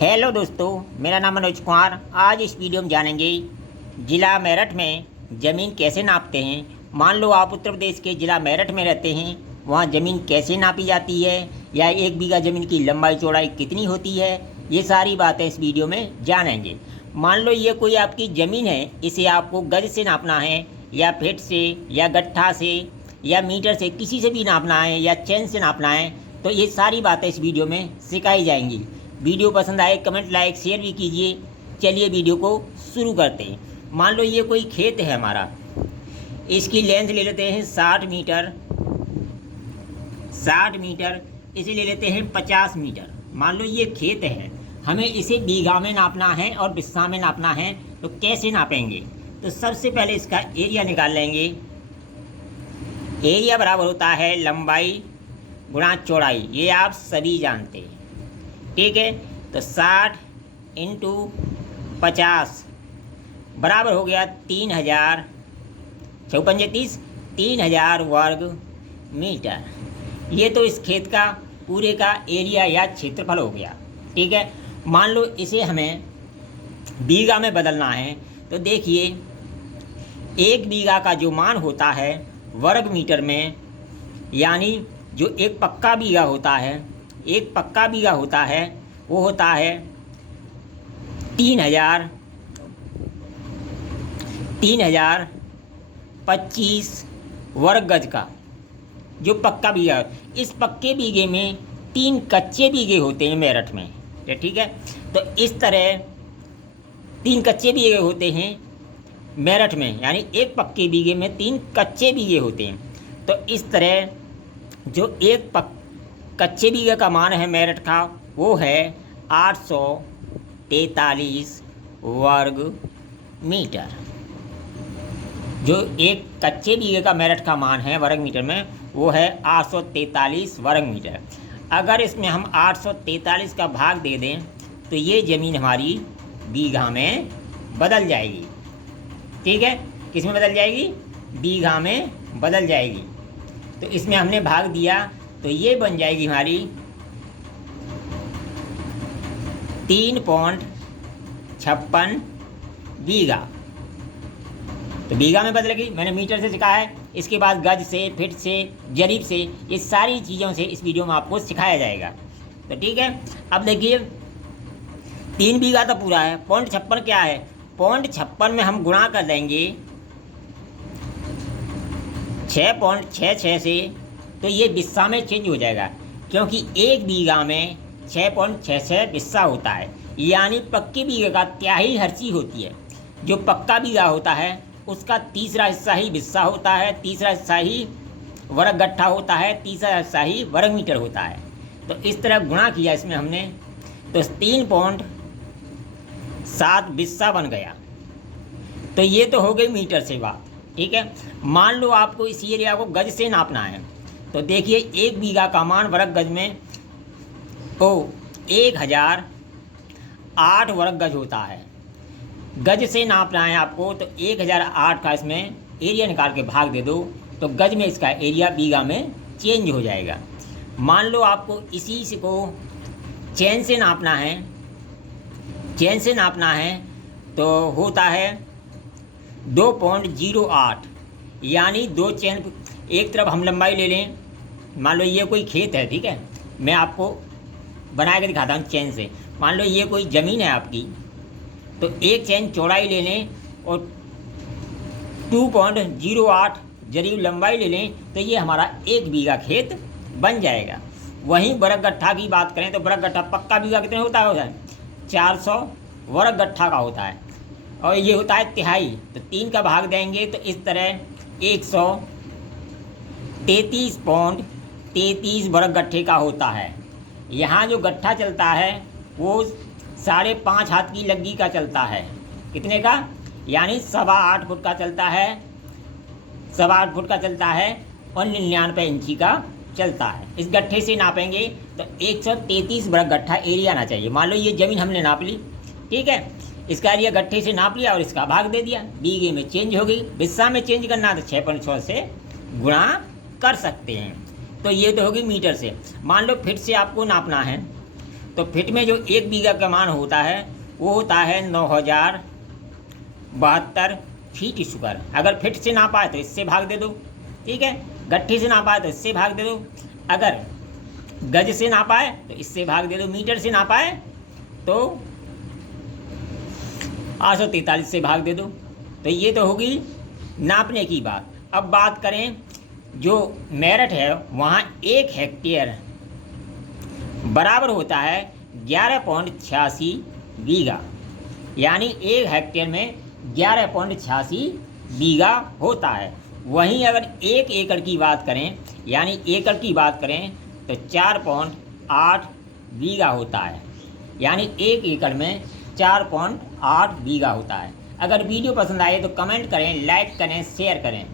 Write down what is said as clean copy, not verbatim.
Hello दोस्तों, मेरा नाम मनोज कुमार। आज इस वीडियो में जानेंगे ज़िला मेरठ में ज़मीन कैसे नापते हैं। मान लो आप उत्तर प्रदेश के ज़िला मेरठ में रहते हैं, वहाँ ज़मीन कैसे नापी जाती है या 1 बीघा ज़मीन की लंबाई चौड़ाई कितनी होती है, ये सारी बातें इस वीडियो में जानेंगे। मान लो ये कोई आपकी ज़मीन है, इसे आपको गज से नापना है या फीट से या गट्ठा से या मीटर से, किसी से भी नापना है या चेन से नापना है, तो ये सारी बातें इस वीडियो में सिखाई जाएंगी। वीडियो पसंद आए कमेंट लाइक शेयर भी कीजिए। चलिए वीडियो को शुरू करते हैं। मान लो ये कोई खेत है हमारा, इसकी लेंथ ले लेते हैं 60 मीटर, इसे ले लेते हैं 50 मीटर। मान लो ये खेत है, हमें इसे बीघा में नापना है और बिस्सा में नापना है, तो कैसे नापेंगे? तो सबसे पहले इसका एरिया निकाल लेंगे। एरिया बराबर होता है लंबाई गुणा चौड़ाई, ये आप सभी जानते हैं, ठीक है। तो 60 इंटू 50 बराबर हो गया 3000, 3000 वर्ग मीटर। ये तो इस खेत का पूरे का एरिया या क्षेत्रफल हो गया, ठीक है। मान लो इसे हमें बीघा में बदलना है, तो देखिए 1 बीघा का जो मान होता है वर्ग मीटर में, यानी जो एक पक्का बीघा होता है, वो होता है 3025 वर्ग गज का जो पक्का बीघा। इस पक्के बीघे में 3 कच्चे बीघे होते हैं मेरठ में, ठीक है। तो इस तरह 3 कच्चे बीघे होते हैं मेरठ में, यानी एक पक्के बीघे में 3 कच्चे बीघे होते हैं। तो इस तरह जो एक कच्चे बीघे का मान है मेरठ का, वो है 843 वर्ग मीटर। जो एक कच्चे बीघे का मेरठ का मान है वर्ग मीटर में, वो है 843 वर्ग मीटर। अगर इसमें हम 843 का भाग दे दें, तो ये ज़मीन हमारी बीघा में बदल जाएगी, ठीक है। किस में बदल जाएगी? बीघा में बदल जाएगी। तो इसमें हमने भाग दिया, तो ये बन जाएगी हमारी 3.56 बीघा। तो बीघा में बदलेगी, मैंने मीटर से सिखाया है। इसके बाद गज से, फिट से, जरीब से, ये सारी चीज़ों से इस वीडियो में आपको सिखाया जाएगा। तो ठीक है, अब देखिए 3 बीघा तो पूरा है। 0.56 क्या है? 0.56 में हम गुणा कर देंगे 6.66 से, तो ये बिस्सा में चेंज हो जाएगा, क्योंकि 1 बीघा में 6.66 बिस्सा होता है, यानी पक्के बीघे का तिहाई हर्ची होती है। जो पक्का बीघा होता है उसका तीसरा हिस्सा ही बिस्सा होता है, तीसरा हिस्सा ही वर्ग गट्ठा होता है, तीसरा हिस्सा ही वर्ग मीटर होता है। तो इस तरह गुणा किया इसमें हमने, तो 3.7 बिस्सा बन गया। तो ये तो हो गई मीटर से बात, ठीक है। मान लो आपको इस एरिया को गज से नापना है, तो देखिए 1 बीघा का मान वर्ग गज में 1008 वर्ग गज होता है। गज से नापना है आपको, तो 1008 का इसमें एरिया निकाल के भाग दे दो, तो गज में इसका एरिया बीघा में चेंज हो जाएगा। मान लो आपको इसी से को चेन से नापना है, तो होता है 2.08, यानी 2 चेन। एक तरफ हम लंबाई ले लें, मान लो ये कोई खेत है, ठीक है, मैं आपको बना के दिखाता हूँ चेन से। मान लो ये कोई ज़मीन है आपकी, तो 1 चेन चौड़ाई ले लें और 2.08 जरीब लंबाई ले लें, तो ये हमारा 1 बीघा खेत बन जाएगा। वहीं वर्ग गट्ठा की बात करें, तो वर्ग गट्ठा पक्का बीघा कितने होता है? 400 वर्ग गट्ठा का होता है, और ये होता है तिहाई। तो 3 का भाग देंगे, तो इस तरह 133.33 वर्ग गट्ठे का होता है। यहाँ जो गट्ठा चलता है वो 5.5 हाथ की लग्गी का चलता है। कितने का? यानी 8.25 फुट का चलता है, 8.25 फुट का चलता है और 99 इंची का चलता है। इस गट्ठे से नापेंगे तो 133 वर्ग गट्ठा एरिया आना चाहिए। मान लो ये ज़मीन हमने नाप ली, ठीक है, इसका एरिया गट्ठे से नाप लिया और इसका भाग दे दिया, बीघे में चेंज हो गई। बिस्सा में चेंज करना तो 6.6 से गुणा कर सकते हैं। तो ये तो होगी मीटर से। मान लो फिट से आपको नापना है, तो फिट में जो 1 बीघा का मान होता है वो होता है 9072 फीट स्क्वायर। अगर फिट से नापा है तो इससे भाग दे दो, ठीक है। गट्ठी से नापा है तो इससे भाग दे दो। अगर गज से नापा है तो इससे भाग दे दो। मीटर से नापा है तो 843 से भाग दे दो। तो ये तो होगी नापने की बात। अब बात करें जो मेरठ है वहाँ 1 हेक्टेयर बराबर होता है 11.86 बीघा, यानी 1 हेक्टेयर में 11.86 बीघा होता है। वहीं अगर 1 एकड़ की बात करें, यानी एकड़ की बात करें तो 4.8 बीघा होता है, यानी 1 एकड़ में 4.8 बीघा होता है। अगर वीडियो पसंद आए तो कमेंट करें, लाइक करें, शेयर करें।